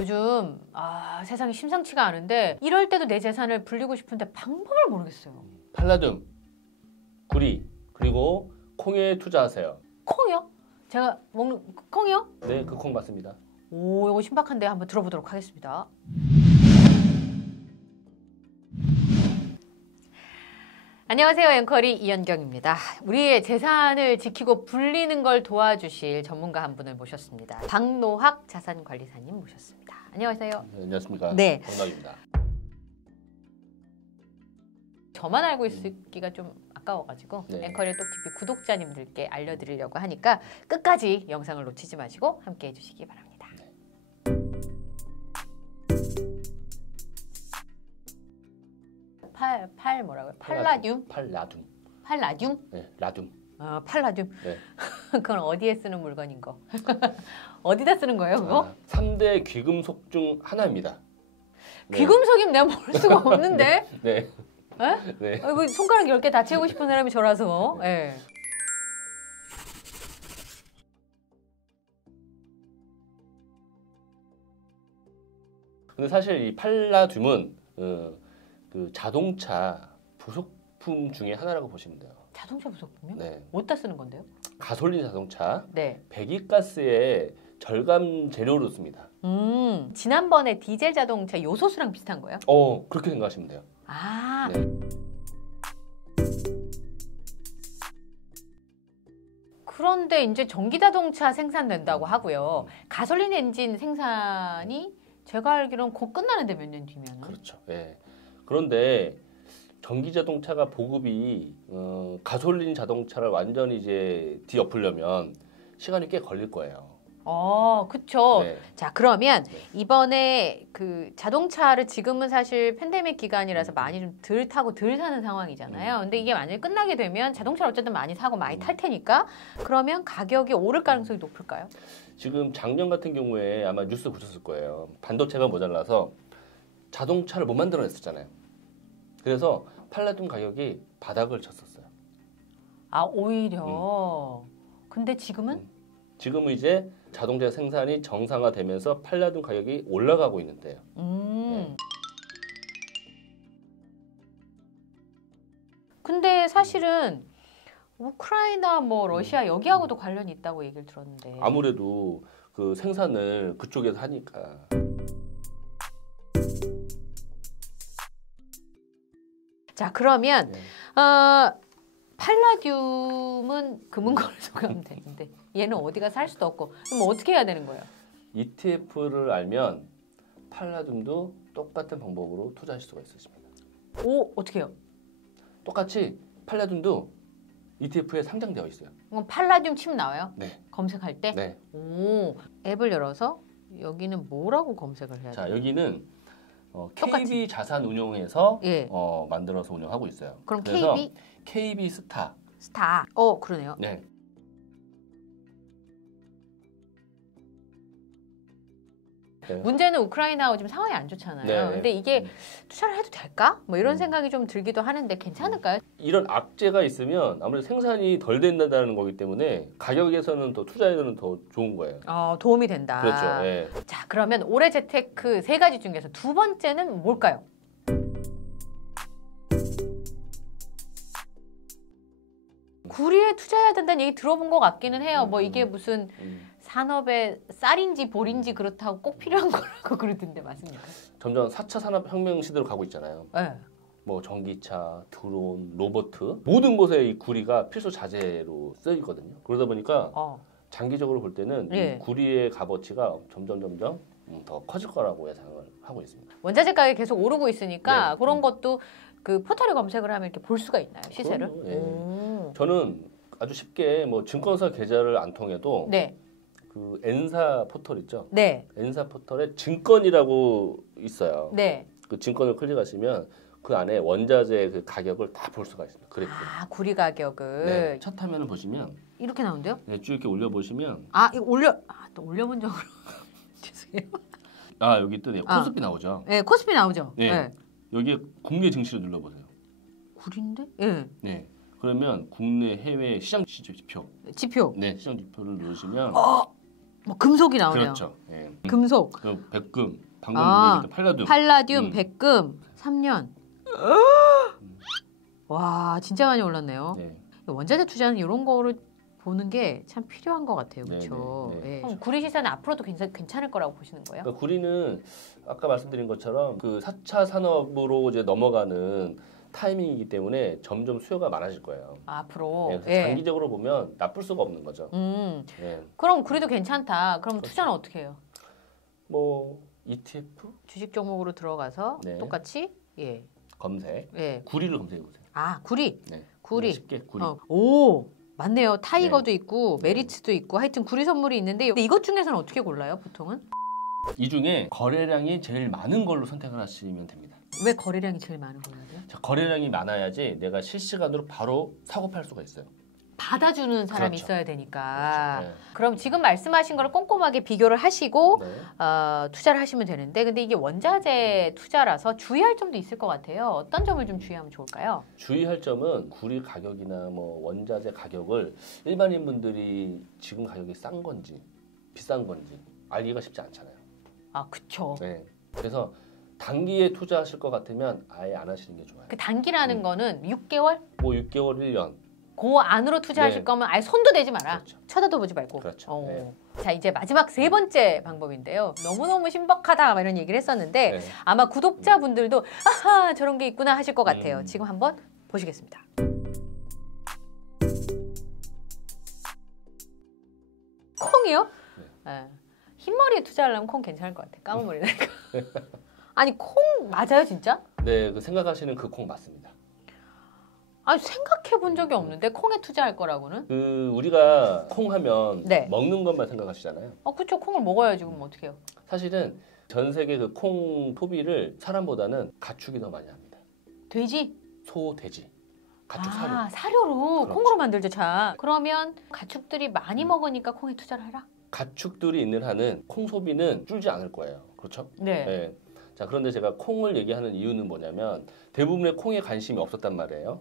요즘 세상이 심상치가 않은데 이럴 때도 내 재산을 불리고 싶은데 방법을 모르겠어요. 팔라듐, 구리, 그리고 콩에 투자하세요. 콩이요? 제가 먹는 콩이요? 네, 그 콩 맞습니다. 오, 이거 신박한데 한번 들어보도록 하겠습니다. 안녕하세요. 앵커리 이연경입니다. 우리의 재산을 지키고 불리는 걸 도와주실 전문가 한 분을 모셨습니다. 박노학 자산관리사님 모셨습니다. 안녕하세요. 네, 안녕하십니까. 네. 박노학입니다. 저만 알고 있기가 좀 아까워가지고 네. 앵커리 똑TV 구독자님들께 알려드리려고 하니까 끝까지 영상을 놓치지 마시고 함께 해주시기 바랍니다. 뭐라고요? 팔라듐? 팔라듐. 팔라듐? 네, 라듐. 팔라듐. 네. 그건 어디에 쓰는 물건인 거? 어디다 쓰는 거예요, 그거? 3대 귀금속 중 하나입니다. 네. 귀금속이면 내가 모를 수가 없는데. 네. 네? 네. 이거 손가락 10개 다 채우고 싶은 사람이 저라서. 네. 근데 사실 이 팔라듐은 그 자동차 부속품 중에 하나라고 보시면 돼요. 자동차 부속품이요? 네. 어디다 쓰는 건데요? 가솔린 자동차, 네. 배기가스의 절감 재료로 씁니다. 지난번에 디젤 자동차 요소수랑 비슷한 거예요? 그렇게 생각하시면 돼요. 아. 네. 그런데 이제 전기 자동차 생산된다고 하고요. 가솔린 엔진 생산이 제가 알기로는 곧 끝나는데 몇 년 뒤면은. 그렇죠. 예. 그런데 전기 자동차가 보급이 가솔린 자동차를 완전히 이제 뒤엎으려면 시간이 꽤 걸릴 거예요. 그쵸. 네. 자, 그러면 네. 이번에 그 자동차를 지금은 사실 팬데믹 기간이라서 많이 좀 덜 타고 덜 사는 상황이잖아요. 근데 이게 만약에 끝나게 되면 자동차를 어쨌든 많이 사고 많이 탈 테니까 그러면 가격이 오를 가능성이 높을까요? 지금 작년 같은 경우에 아마 뉴스 보셨을 거예요. 반도체가 모자라서 자동차를 못 만들어냈었잖아요. 그래서 팔라듐 가격이 바닥을 쳤었어요. 오히려. 근데 지금은? 지금은 이제 자동차 생산이 정상화되면서 팔라듐 가격이 올라가고 있는데요. 네. 근데 사실은 우크라이나 러시아 여기하고도 관련이 있다고 얘기를 들었는데. 아무래도 그 생산을 그쪽에서 하니까. 자, 그러면 네. 팔라듐은 금은거래소가 하면 되는데 얘는 어디가 살 수도 없고 그럼 어떻게 해야 되는 거예요? ETF를 알면 팔라듐도 똑같은 방법으로 투자하실 수가 있으십니다. 어떻게 해요? 똑같이 팔라듐도 ETF에 상장되어 있어요. 그럼 팔라듐 치면 나와요? 네. 검색할 때? 네. 앱을 열어서 여기는 뭐라고 검색을 해야 돼요? 자, 여기는 똑같이. KB 자산운용에서 예. 만들어서 운영하고 있어요. 그럼 그래서 KB? KB 스타. 스타. 그러네요. 네. 문제는 우크라이나하고 지금 상황이 안 좋잖아요. 네. 근데 이게 투자를 해도 될까? 이런 생각이 좀 들기도 하는데 괜찮을까요? 이런 악재가 있으면 아무래도 생산이 덜 된다는 거기 때문에 가격에서는 더 투자에서는 더 좋은 거예요. 도움이 된다. 그렇죠. 예. 자, 그러면 올해 재테크 3가지 중에서 두 번째는 뭘까요? 구리에 투자해야 된다는 얘기 들어본 것 같기는 해요. 이게 무슨 산업의 쌀인지 볼인지 그렇다고 꼭 필요한 거라고 그러던데 맞습니까? 점점 4차 산업혁명 시대로 가고 있잖아요. 네. 전기차, 드론, 로봇 모든 곳에 이 구리가 필수 자재로 쓰이거든요. 그러다 보니까 장기적으로 볼 때는 이 구리의 값어치가 점점 더 커질 거라고 예상을 하고 있습니다. 원자재 가격이 계속 오르고 있으니까 그런 것도 그 포털에 검색을 하면 이렇게 볼 수가 있나요? 시세를? 저는 아주 쉽게 증권사 계좌를 안 통해도 네. 그 엔사 포털 있죠? 네. 엔사 포털에 증권이라고 있어요. 네. 그 증권을 클릭하시면 그 안에 원자재 그 가격을 다 볼 수가 있습니다. 그래프. 구리 가격을. 네. 첫 화면을 보시면 이렇게 나오는데요? 네, 쭉 이렇게 올려 보시면 이거 또 올려본 적으로 죄송해요. 여기 또 코스피 나오죠. 네, 코스피 나오죠. 네. 네. 여기 국내 증시를 눌러 보세요. 구리인데? 네. 네. 그러면 국내 해외 시장 지표. 지표. 네, 시장 지표를 누르시면 뭐 금속이 나오네요. 그렇죠. 예. 금속. 그 백금, 방금 얘기했던 팔라듐. 팔라듐, 백금, 3년. 와, 진짜 많이 올랐네요. 네. 원자재 투자는 이런 거를 보는 게 참 필요한 것 같아요. 그렇죠. 네, 네, 네. 그럼 구리 시세는 앞으로도 괜찮을 거라고 보시는 거예요? 그러니까 구리는 아까 말씀드린 것처럼 그 4차 산업으로 이제 넘어가는 타이밍이기 때문에 점점 수요가 많아질 거예요. 앞으로. 네, 그래서 장기적으로 보면 나쁠 수가 없는 거죠. 네. 그럼 구리도 괜찮다. 그럼 그렇죠. 투자는 어떻게 해요? 뭐 ETF? 주식 종목으로 들어가서 네. 똑같이 예. 검색. 예. 구리를 검색해 보세요. 아, 구리. 네. 구리. 쉽게 구리. 오, 맞네요. 타이거도 네. 있고 메리츠도 있고 하여튼 구리 선물이 있는데 이것 중에서는 어떻게 골라요, 보통은? 이 중에 거래량이 제일 많은 걸로 선택을 하시면 됩니다. 왜 거래량이 제일 많은 거예요? 자, 거래량이 많아야지 내가 실시간으로 바로 사고 팔 수가 있어요. 받아주는 사람이 그렇죠. 있어야 되니까. 그렇죠. 네. 그럼 지금 말씀하신 거를 꼼꼼하게 비교를 하시고 네. 투자를 하시면 되는데 근데 이게 원자재 투자라서 주의할 점도 있을 것 같아요. 어떤 점을 좀 주의하면 좋을까요? 주의할 점은 구리 가격이나 뭐 원자재 가격을 일반인 분들이 지금 가격이 싼 건지 비싼 건지 알기가 쉽지 않잖아요. 아, 그쵸. 네. 그래서 단기에 투자하실 것 같으면 아예 안 하시는 게 좋아요. 그 단기라는 거는 6개월? 뭐 6개월, 1년. 그 안으로 투자하실 네. 거면 아예 손도 대지 마라. 그렇죠. 쳐다도 보지 말고. 그렇죠. 네. 자, 이제 마지막 세 번째 방법인데요. 너무너무 신박하다 막 이런 얘기를 했었는데 네. 아마 구독자분들도 아하 저런 게 있구나 하실 것 같아요. 지금 한번 보시겠습니다. 콩이요? 네. 흰머리에 투자하려면 콩 괜찮을 것 같아. 까만 머리 나니까. 아니 콩 맞아요 진짜? 네, 그 생각하시는 그 콩 맞습니다. 아니 생각해 본 적이 없는데 콩에 투자할 거라고는? 그 우리가 콩 하면 네. 먹는 것만 생각하시잖아요. 그렇죠. 콩을 먹어야지 그럼 어떻게 해요? 사실은 전 세계 그 콩 소비를 사람보다는 가축이 더 많이 합니다. 돼지? 소, 돼지. 가축 사료. 사료로 그렇죠. 콩으로 만들죠 자. 그러면 가축들이 많이 먹으니까 콩에 투자를 해라? 가축들이 있는 한은 콩 소비는 줄지 않을 거예요. 그렇죠? 네. 네. 자, 그런데 제가 콩을 얘기하는 이유는 뭐냐면 대부분의 콩에 관심이 없었단 말이에요.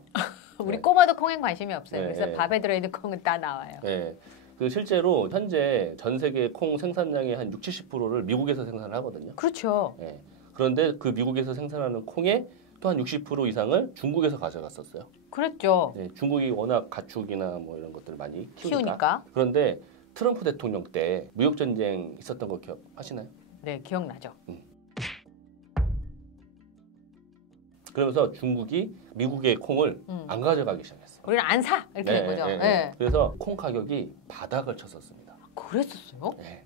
우리 네. 꼬마도 콩엔 관심이 없어요. 네, 그래서 네. 밥에 들어있는 콩은 다 나와요. 네. 그 실제로 현재 전 세계 콩 생산량의 한 60~70%를 미국에서 생산을 하거든요. 그렇죠. 네. 그런데 그 미국에서 생산하는 콩의 또 한 60% 이상을 중국에서 가져갔었어요. 그랬죠. 네, 중국이 워낙 가축이나 뭐 이런 것들을 많이 키우니까. 그런데 트럼프 대통령 때 무역 전쟁 있었던 거 기억하시나요? 네, 기억나죠. 그러면서 중국이 미국의 콩을 안 가져가기 시작했어요. 우리는 안 사! 이렇게 된 거죠. 네. 그래서 콩 가격이 바닥을 쳤었습니다. 그랬었어요? 네.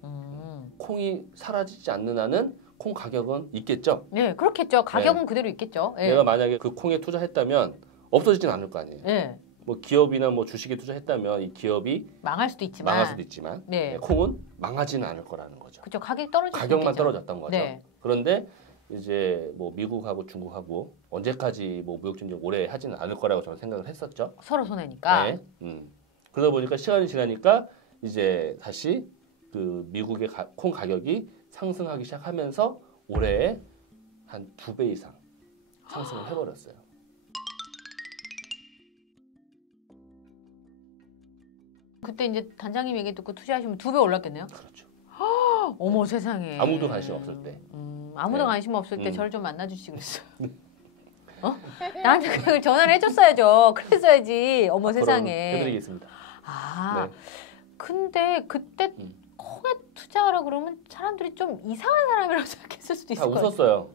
콩이 사라지지 않는 한은 콩 가격은 있겠죠? 네, 그렇겠죠. 가격은 그대로 있겠죠. 네. 내가 만약에 그 콩에 투자했다면 없어지진 않을 거 아니에요. 네. 뭐 기업이나 뭐 주식에 투자했다면 이 기업이 망할 수도 있지만. 망할 수도 있지만 네. 콩은 망하지는 않을 거라는 거죠. 그렇죠. 가격이 떨어질 수 가격만 있겠죠. 떨어졌던 거죠. 네. 그런데 이제 뭐 미국하고 중국하고 언제까지 뭐 무역 전쟁 오래 하지는 않을 거라고 저는 생각을 했었죠. 서로 손해니까. 네. 그러다 보니까 시간이 지나니까 이제 다시 그 미국의 콩 가격이 상승하기 시작하면서 올해 한 2배 이상 상승을 해버렸어요. 그때 이제 단장님 얘기 듣고 투자하시면 2배 올랐겠네요. 그렇죠. 어머 세상에. 아무도 관심 없을 때. 아무도 네. 관심 없을 때 저를 좀 만나주시지 그랬어요. 나한테 그걸 전화를 해줬어야죠. 그랬어야지. 어머 세상에. 해드리겠습니다. 아, 네. 근데 그때 콩에 투자하라 그러면 사람들이 좀 이상한 사람이라고 생각했을 수도 있을 다 것 같아요. 웃었어요.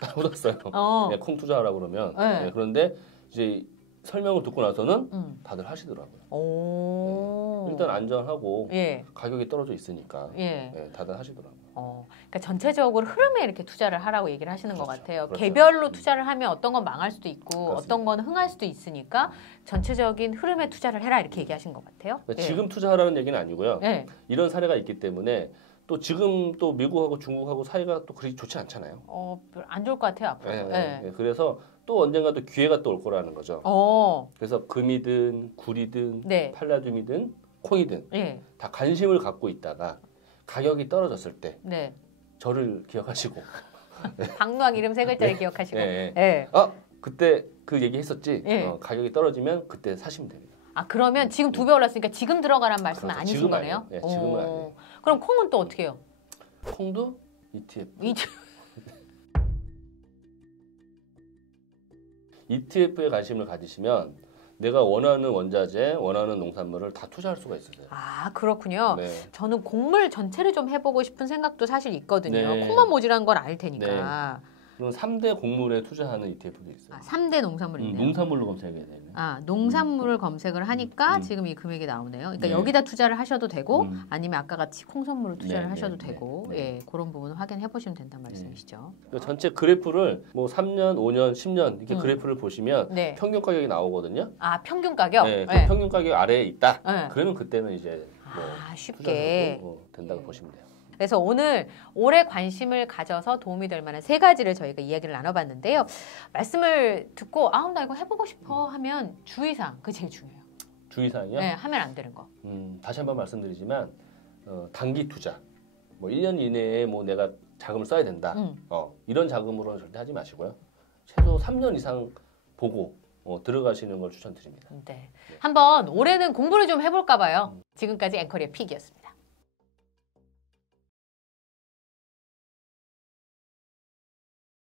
다 웃었어요. 네, 콩 투자하라고 그러면. 네. 네, 그런데 이제 설명을 듣고 나서는 다들 하시더라고요. 오. 일단 안전하고 예. 가격이 떨어져 있으니까 예. 네, 다들 하시더라고요. 그러니까 전체적으로 흐름에 이렇게 투자를 하라고 얘기를 하시는 것 그렇죠. 같아요. 그렇죠. 개별로 투자를 하면 어떤 건 망할 수도 있고 그렇습니다. 어떤 건 흥할 수도 있으니까 전체적인 흐름에 투자를 해라 이렇게 얘기하신 것 같아요. 그러니까 지금 투자하라는 얘기는 아니고요. 예. 이런 사례가 있기 때문에 또 지금 또 미국하고 중국하고 사이가 또 그리 좋지 않잖아요. 별로 안 좋을 것 같아요 앞으로. 네, 예. 네. 그래서 또 언젠가 또 기회가 또 올 거라는 거죠. 그래서 금이든 구리든 네. 팔라듐이든 콩이든 예. 다 관심을 갖고 있다가 가격이 떨어졌을 때 네. 저를 기억하시고 박노왕 이름 세 글자를 네. 기억하시고. 네. 예. 그때 그 얘기 했었지. 예. 가격이 떨어지면 그때 사시면 됩니다. 그러면 지금 2배 올랐으니까 지금 들어가란 말씀은 그렇죠. 아니신 지금 거네요? 아니에요. 네, 지금은 아니에요. 그럼 콩은 또 어떻게 해요? 콩도 ETF. ETF에 관심을 가지시면 내가 원하는 원자재, 원하는 농산물을 다 투자할 수가 있어요. 아, 그렇군요. 네. 저는 곡물 전체를 좀 해보고 싶은 생각도 사실 있거든요. 네. 콩만 모질한 건 알 테니까. 네. 그럼 3대 곡물에 투자하는 ETF도 있어요. 3대 농산물이 있네요. 농산물로 검색해야 되네. 농산물을 검색을 하니까 지금 이 금액이 나오네요. 그러니까 여기다 투자를 하셔도 되고 아니면 아까 같이 콩선물을 투자를 하셔도 되고 예, 그런 부분을 확인해 보시면 된다는 말씀이시죠. 전체 그래프를 뭐 3년, 5년, 10년 이렇게 그래프를 보시면 평균 가격이 나오거든요. 아, 평균 가격? 네, 평균 가격 아래에 있다. 그러면 그때는 이제 쉽게 된다고 보시면 돼요. 그래서 오늘 올해 관심을 가져서 도움이 될 만한 3가지를 저희가 이야기를 나눠봤는데요. 말씀을 듣고 나 이거 해보고 싶어 하면 주의사항, 그게 제일 중요해요. 주의사항이요? 네, 하면 안 되는 거. 다시 한번 말씀드리지만 단기 투자, 뭐 1년 이내에 뭐 내가 자금을 써야 된다. 이런 자금으로는 절대 하지 마시고요. 최소 3년 이상 보고 들어가시는 걸 추천드립니다. 네. 한번 올해는 공부를 좀 해볼까 봐요. 지금까지 앵커리의 픽이었습니다.